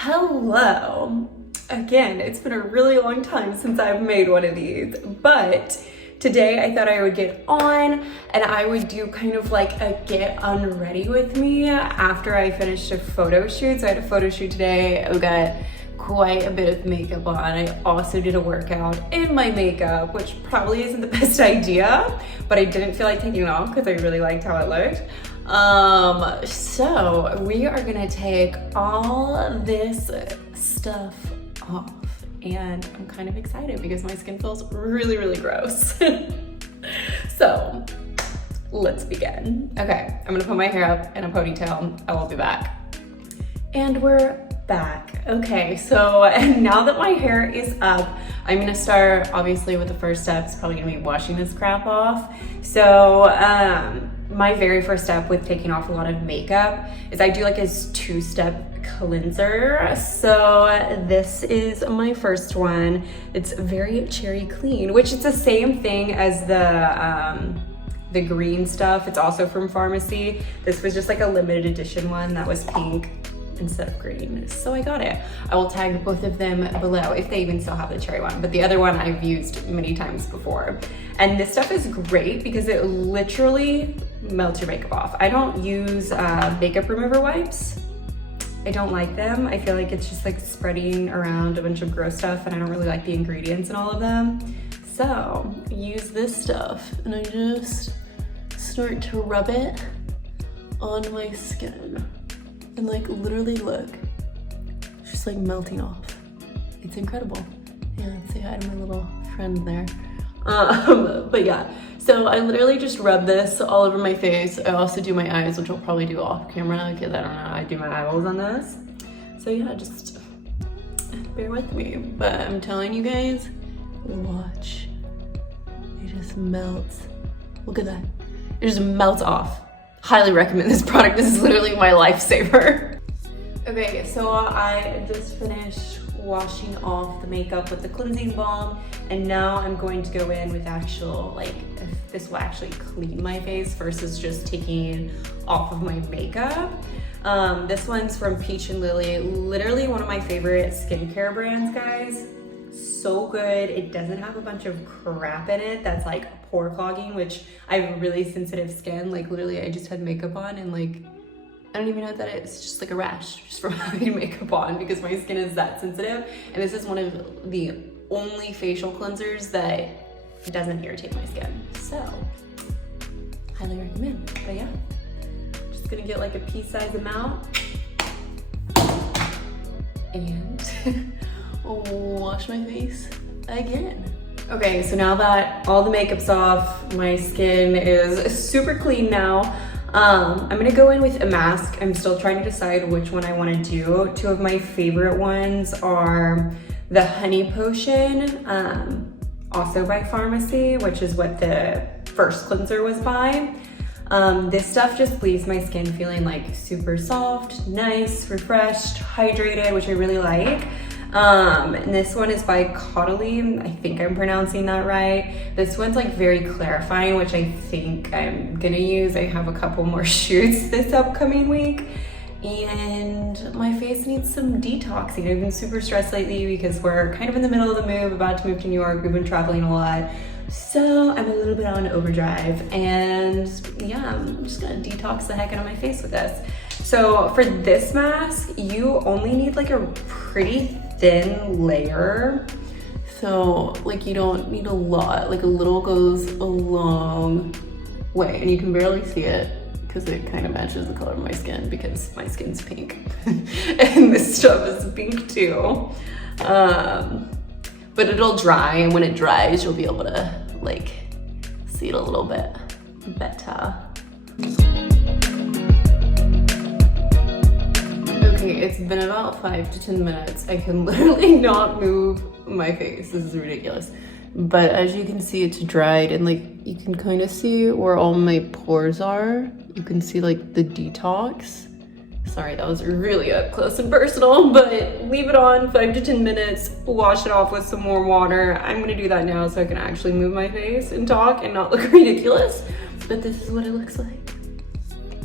Hello. Again, it's been a really long time since I've made one of these, but today I thought I would get on and I would do kind of like a get unready with me after I finished a photo shoot. So I had a photo shoot today. I got quite a bit of makeup on. I also did a workout in my makeup, which probably isn't the best idea, but I didn't feel like taking it off because I really liked how it looked. So we are gonna take all this stuff off and I'm kind of excited because my skin feels really, really gross. So let's begin. Okay, I'm gonna put my hair up in a ponytail. I will be back. And we're back. Okay, so now that my hair is up, I'm gonna start obviously with the first step. It's probably gonna be washing this crap off. So my very first step with taking off a lot of makeup is I do like a two-step cleanser. So this is my first one. It's very cherry clean, which is the same thing as the green stuff. It's also from Pharmacy. This was just like a limited edition one that was pink instead of green, so I got it. I will tag both of them below if they even still have the cherry one, but the other one I've used many times before. And this stuff is great because it literally melts your makeup off. I don't use makeup remover wipes. I don't like them. I feel like it's just like spreading around a bunch of gross stuff and I don't really like the ingredients in all of them. So I use this stuff and I just start to rub it on my skin. And like literally look, it's just like melting off. It's incredible. Yeah, let's say hi to my little friend there. But yeah, so I literally just rub this all over my face. I also do my eyes, which I'll probably do off camera because I don't know, I do my eyeballs on this. So yeah, just bear with me. But I'm telling you guys, watch. It just melts. Look at that. It just melts off. Highly recommend this product. This is literally my lifesaver. Okay, so I just finished washing off the makeup with the cleansing balm, and now I'm going to go in with actual, like, if this will actually clean my face versus just taking off of my makeup. This one's from Peach and Lily, literally one of my favorite skincare brands, guys. So good. It doesn't have a bunch of crap in it that's like pore clogging, which I have really sensitive skin. Like literally I just had makeup on and like I don't even know what that is. It's just like a rash just from having makeup on because my skin is that sensitive. And this is one of the only facial cleansers that doesn't irritate my skin. So highly recommend. But yeah, just gonna get like a pea-sized amount and wash my face again. Okay, so now that all the makeup's off, my skin is super clean now. I'm gonna go in with a mask. I'm still trying to decide which one I wanna do. Two of my favorite ones are the Honey Potion, also by Pharmacy, which is what the first cleanser was by. This stuff just leaves my skin feeling like super soft, nice, refreshed, hydrated, which I really like. And this one is by Caudalie. I think I'm pronouncing that right. This one's like very clarifying, which I think I'm gonna use. I have a couple more shoots this upcoming week. And my face needs some detoxing. I've been super stressed lately because we're kind of in the middle of the move, about to move to New York. We've been traveling a lot. So I'm a little bit on overdrive. And yeah, I'm just gonna detox the heck out of my face with this. So for this mask, you only need like a pretty thin layer. So like you don't need a lot, like a little goes a long way. And you can barely see it because it kind of matches the color of my skin because my skin's pink. And this stuff is pink too. But it'll dry, and when it dries, you'll be able to like see it a little bit better. Okay, it's been about 5 to 10 minutes. I can literally not move my face. This is ridiculous. But as you can see, it's dried and like you can kind of see where all my pores are. You can see like the detox. Sorry, that was really up close and personal, but leave it on 5 to 10 minutes, wash it off with some warm water. I'm gonna do that now so I can actually move my face and talk and not look ridiculous. But this is what it looks like.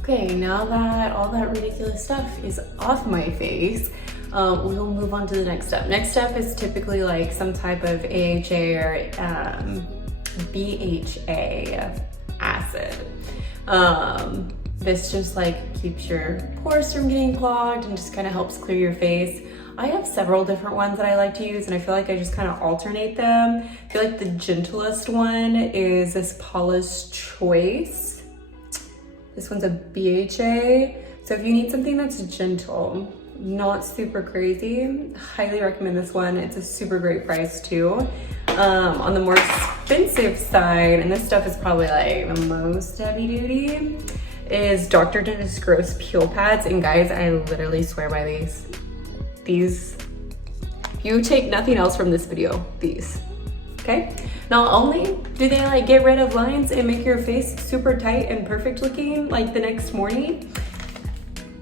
Okay, now that all that ridiculous stuff is off my face, we'll move on to the next step. Next step is typically like some type of AHA or BHA acid. This just like keeps your pores from getting clogged and just kind of helps clear your face. I have several different ones that I like to use, and I feel like I just kind of alternate them. I feel like the gentlest one is this Paula's Choice. This one's a BHA. So if you need something that's gentle, not super crazy, highly recommend this one. It's a super great price too. On the more expensive side, and this stuff is probably like the most heavy duty, is Dr. Dennis Gross Peel Pads. And guys, I literally swear by these. These, you take nothing else from this video, these, okay? Not only do they like get rid of lines and make your face super tight and perfect looking like the next morning,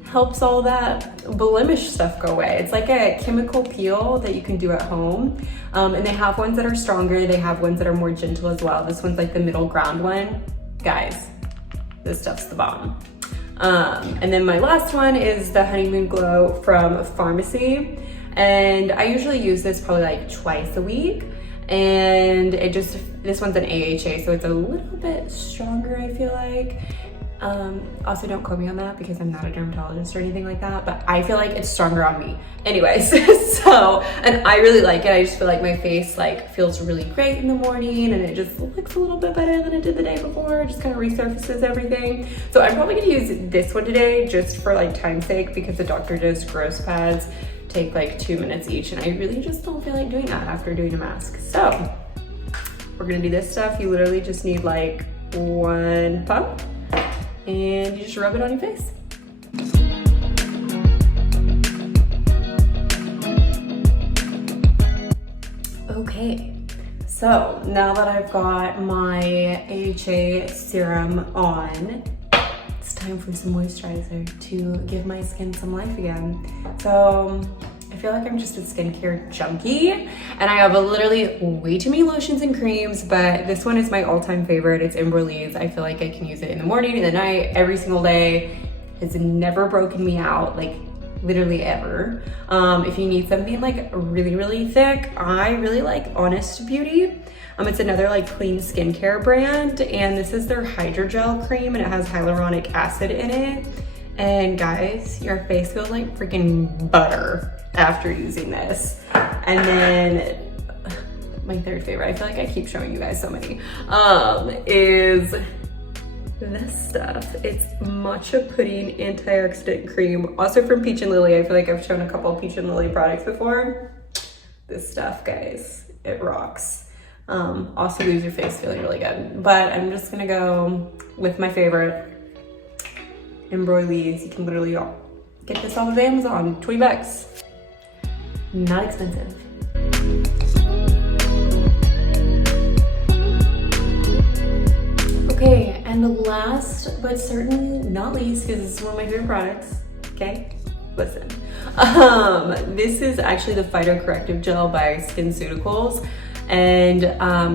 helps all that blemish stuff go away. It's like a chemical peel that you can do at home. And they have ones that are stronger, they have ones that are more gentle as well. This one's like the middle ground one. Guys, this stuff's the bomb. And then my last one is the Honeymoon Glow from Pharmacy. And I usually use this probably like twice a week. And this one's an AHA, so it's a little bit stronger, I feel like. Also don't quote me on that because I'm not a dermatologist or anything like that, but I feel like it's stronger on me. Anyways, so, and I really like it. I just feel like my face like feels really great in the morning, and it just looks a little bit better than it did the day before. It just kind of resurfaces everything. So I'm probably gonna use this one today just for like time's sake, because the Dr. Dennis Gross pads take like 2 minutes each, and I really just don't feel like doing that after doing a mask. So we're gonna do this stuff. You literally just need like 1 pump, and you just rub it on your face. Okay, so now that I've got my AHA serum on, it's time for some moisturizer to give my skin some life again. So I feel like I'm just a skincare junkie, and I have literally way too many lotions and creams, but this one is my all-time favorite. It's Unready. I feel like I can use it in the morning, in the night, every single day. It's never broken me out, like literally ever. If you need something like really, really thick, I really like Honest Beauty. It's another like clean skincare brand, and this is their Hydrogel cream, and it has hyaluronic acid in it. And guys, your face feels like freaking butter after using this. And then my third favorite, I feel like I keep showing you guys so many, is this stuff. It's matcha pudding antioxidant cream, also from Peach and Lily. I feel like I've shown a couple Peach and Lily products before. This stuff, guys, it rocks. Also leaves your face feeling really good. But I'm just gonna go with my favorite, Embroideries. You can literally get this off of Amazon, 20 bucks. Not expensive. Okay, and last but certainly not least, because this is one of my favorite products, okay? Listen. This is actually the Phytocorrective Gel by SkinCeuticals. And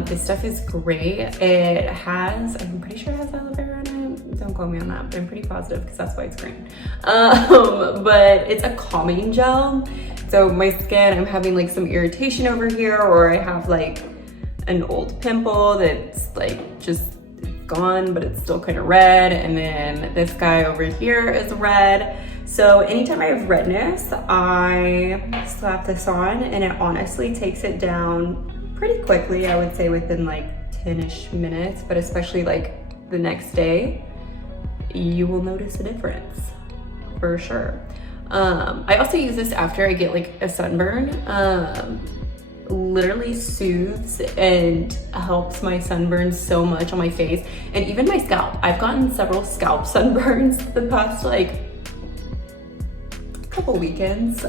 this stuff is great. It has, I'm pretty sure it has aloe vera in it. Don't quote me on that, but I'm pretty positive because that's why it's green. But it's a calming gel. So my skin, I'm having like some irritation over here, or I have like an old pimple that's like just gone, but it's still kind of red. And then this guy over here is red. So anytime I have redness, I slap this on, and it honestly takes it down pretty quickly. I would say within like 10-ish minutes, but especially like the next day, you will notice a difference for sure. I also use this after I get like a sunburn. Literally soothes and helps my sunburns so much on my face, and even my scalp. I've gotten several scalp sunburns the past like couple weekends.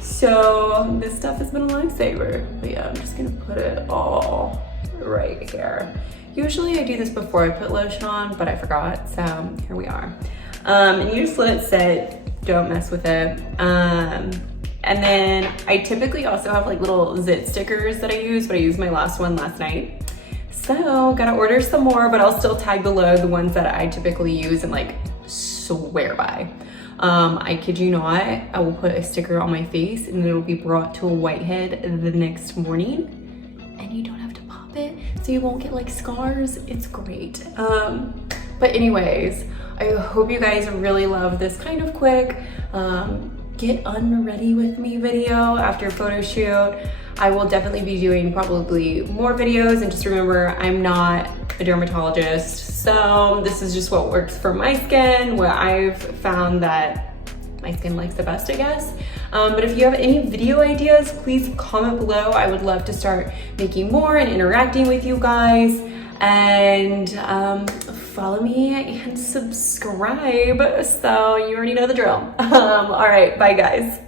So this stuff has been a lifesaver. But yeah, I'm just gonna put it all right here. Usually I do this before I put lotion on, but I forgot, so here we are. And you just let it sit, don't mess with it. And then I typically also have like little zit stickers that I use, but I used my last one last night. So gotta order some more, but I'll still tag below the ones that I typically use and like swear by. I kid you not, I will put a sticker on my face and it'll be brought to a whitehead the next morning, and you don't have to pop it, so you won't get like scars. It's great. But anyways, I hope you guys really love this kind of quick get unready with me video after photo shoot. I will definitely be doing probably more videos, and just remember, I'm not a dermatologist, so this is just what works for my skin, what I've found that my skin likes the best, I guess. But if you have any video ideas, please comment below. I would love to start making more and interacting with you guys. And follow me and subscribe, so you already know the drill. All right, bye guys.